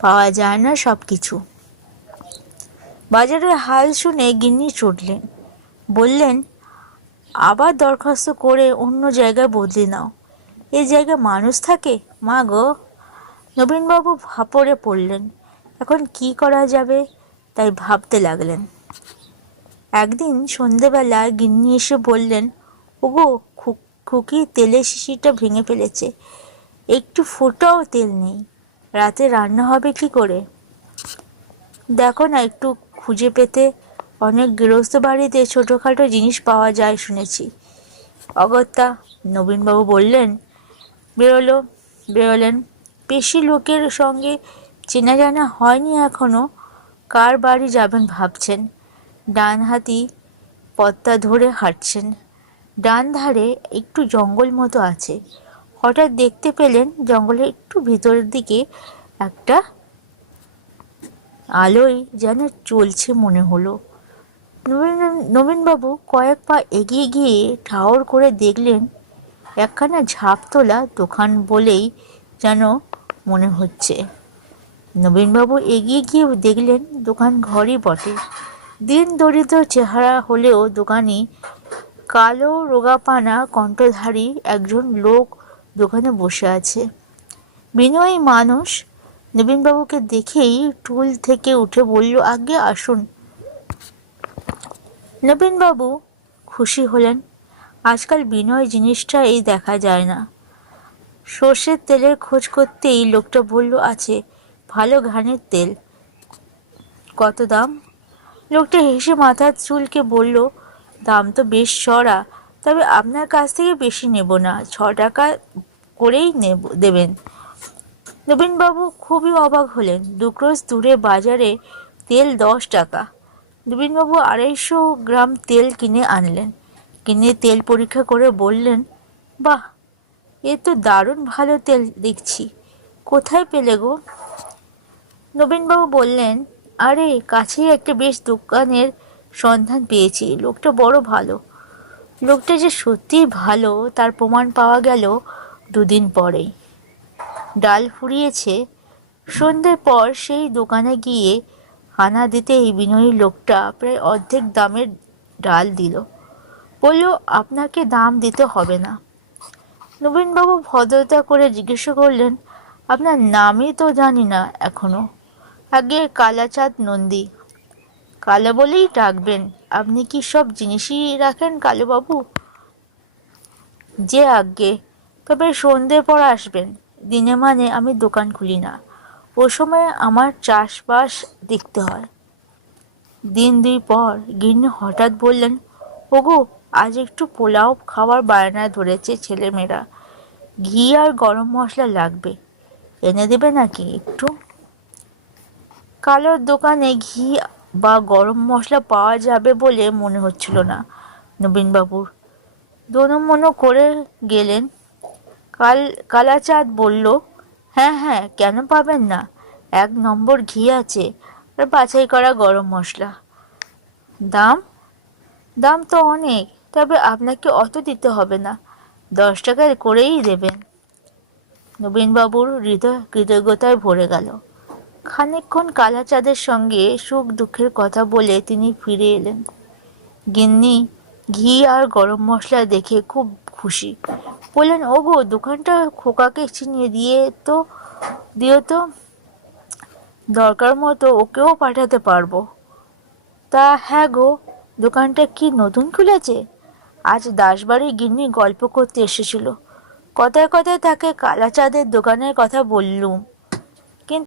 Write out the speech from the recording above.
পাওয়া যায় না সব কিছু। বাজারের হাল শুনে গিন্নি চটলেন, বললেন, আবার দরখাস্ত করে অন্য জায়গায় বদলে নাও। এই জায়গায় মানুষ থাকে মা গো। নবীনবাবু ভাপড়ে পড়লেন। এখন কি করা যাবে তাই ভাবতে লাগলেন। একদিন সন্ধেবেলা গিন্নি এসে বললেন, ওগো, খুকি তেলের শিশিটা ভেঙে ফেলেছে, একটু ফোঁটাও তেল নেই, রাতে রান্না হবে কি করে? দেখো না একটু খুঁজে পেতে, অনেক গৃহস্থ বাড়িতে ছোটোখাটো জিনিস পাওয়া যায় শুনেছি। অগত্যা নবীনবাবু বেরোলেন। বেশি লোকের সঙ্গে চেনা জানা হয়নি এখনো, কার বাড়ি যাবেন ভাবছেন। ডান হাতি পথটা ধরে হাঁটছেন। ডান ধারে একটু জঙ্গল মতো আছে। হঠাৎ দেখতে পেলেন জঙ্গলের একটু ভিতরের দিকে একটা আলোয় যেন চলছে মনে হলো। নবীনবাবু কয়েক পা এগিয়ে গিয়ে ঠাউর করে দেখলেন একখানা ঝাঁপ তোলা দোকান বলেই যেন মনে হচ্ছে। নবীনবাবু এগিয়ে গিয়ে দেখলেন দোকান ঘরই বটে। দিন দরিদ্র চেহারা হলেও দোকানি কালো রোগাপানা কণ্ঠধারী একজন লোক দোকানে বসে আছে। বিনয়ী মানুষ নবীনবাবুকে দেখেই টুল থেকে উঠে বলল, আগে আসুন। নবীনবাবু খুশি হলেন। আজকাল বিনয় জিনিসটা এই দেখা যায় না। সর্ষের তেলের খোঁজ করতেই লোকটা বলল, আছে, ভালো ঘানির তেল। কত দাম? লোকটা হেসে মাথার চুলকে বলল, দাম তো বেশ চড়া, তবে আপনার কাছ থেকে বেশি নেব না, 6 টাকা করেই দেবেন। নবীনবাবু খুবই অবাক হলেন। 2 ক্রোশ দূরে বাজারে তেল 10 টাকা। নবীনবাবু 250 গ্রাম তেল কিনে আনলেন। কিনে তেল পরীক্ষা করে বললেন, বাহ, এ তো দারুণ ভালো তেল দেখছি, কোথায় পেলে গো? নবীনবাবু বললেন, আরে কাছেই একটা বেশ দোকানের সন্ধান পেয়েছি, লোকটা বড় ভালো। লোকটা যে সত্যিই ভালো তার প্রমাণ পাওয়া গেল 2 দিন পরেই। ডাল ফুরিয়েছে। সন্ধ্যের পর সেই দোকানে গিয়ে হানা দিতেই বিনয়ী লোকটা প্রায় অর্ধেক দামের ডাল দিল। বলল, আপনাকে দাম দিতে হবে না। নবীনবাবু ভদ্রতা করে জিজ্ঞেস করলেন, আপনার নামই তো জানি না এখনো। আগে কালাচাঁদ নন্দী। কালো বলেই ডাকবেন। আপনি কি সব জিনিসই রাখেন কালুবাবু? যে আজ্ঞে, তবে সন্ধ্যের পর আসবেন। দিনে মানে আমি দোকান খুলি না, ও সময় আমার চাষবাস দেখতে হয়। দিন 2 পর গিন্নি হঠাৎ বললেন, ওগো, আজ একটু পোলাও খাওয়ার বায়না ধরেছে ছেলেমেয়েরা, ঘি আর গরম মশলা লাগবে, এনে দেবে নাকি একটু? কালোর দোকানে ঘি বা গরম মশলা পাওয়া যাবে বলে মনে হচ্ছিল না নবীনবাবুর। দোনো-মোনো করে গেলেন। কালাচাঁদ বলল, হ্যাঁ হ্যাঁ, কেন পাবেন না, 1 নম্বর ঘি আছে আর বাছাই করা গরম মশলা। দাম? দাম তো অনেক, তবে আপনাকে অত দিতে হবে না, 10 টাকা করেই দেবেন। নবীনবাবুর হৃদয় কৃতজ্ঞতায় ভরে গেল। খানিকক্ষণ কালাচাঁদের সঙ্গে সুখ দুঃখের কথা বলে তিনি ফিরে এলেন। গিন্নি ঘি আর গরম মশলা দেখে খুব খুশি। বললেন, ওগো, দোকানটা খোকাকে চিনিয়ে দিও তো, দরকার মতো ওকেও পাঠাতে পারবো। তা হ্যাঁ গো, দোকানটা কি নতুন খুলেছে? আজ দাসবাড়ি গিন্নি গল্প করতে এসেছিল। কথায় কথায় তাকে কালাচাঁদের দোকানের কথা বললুম।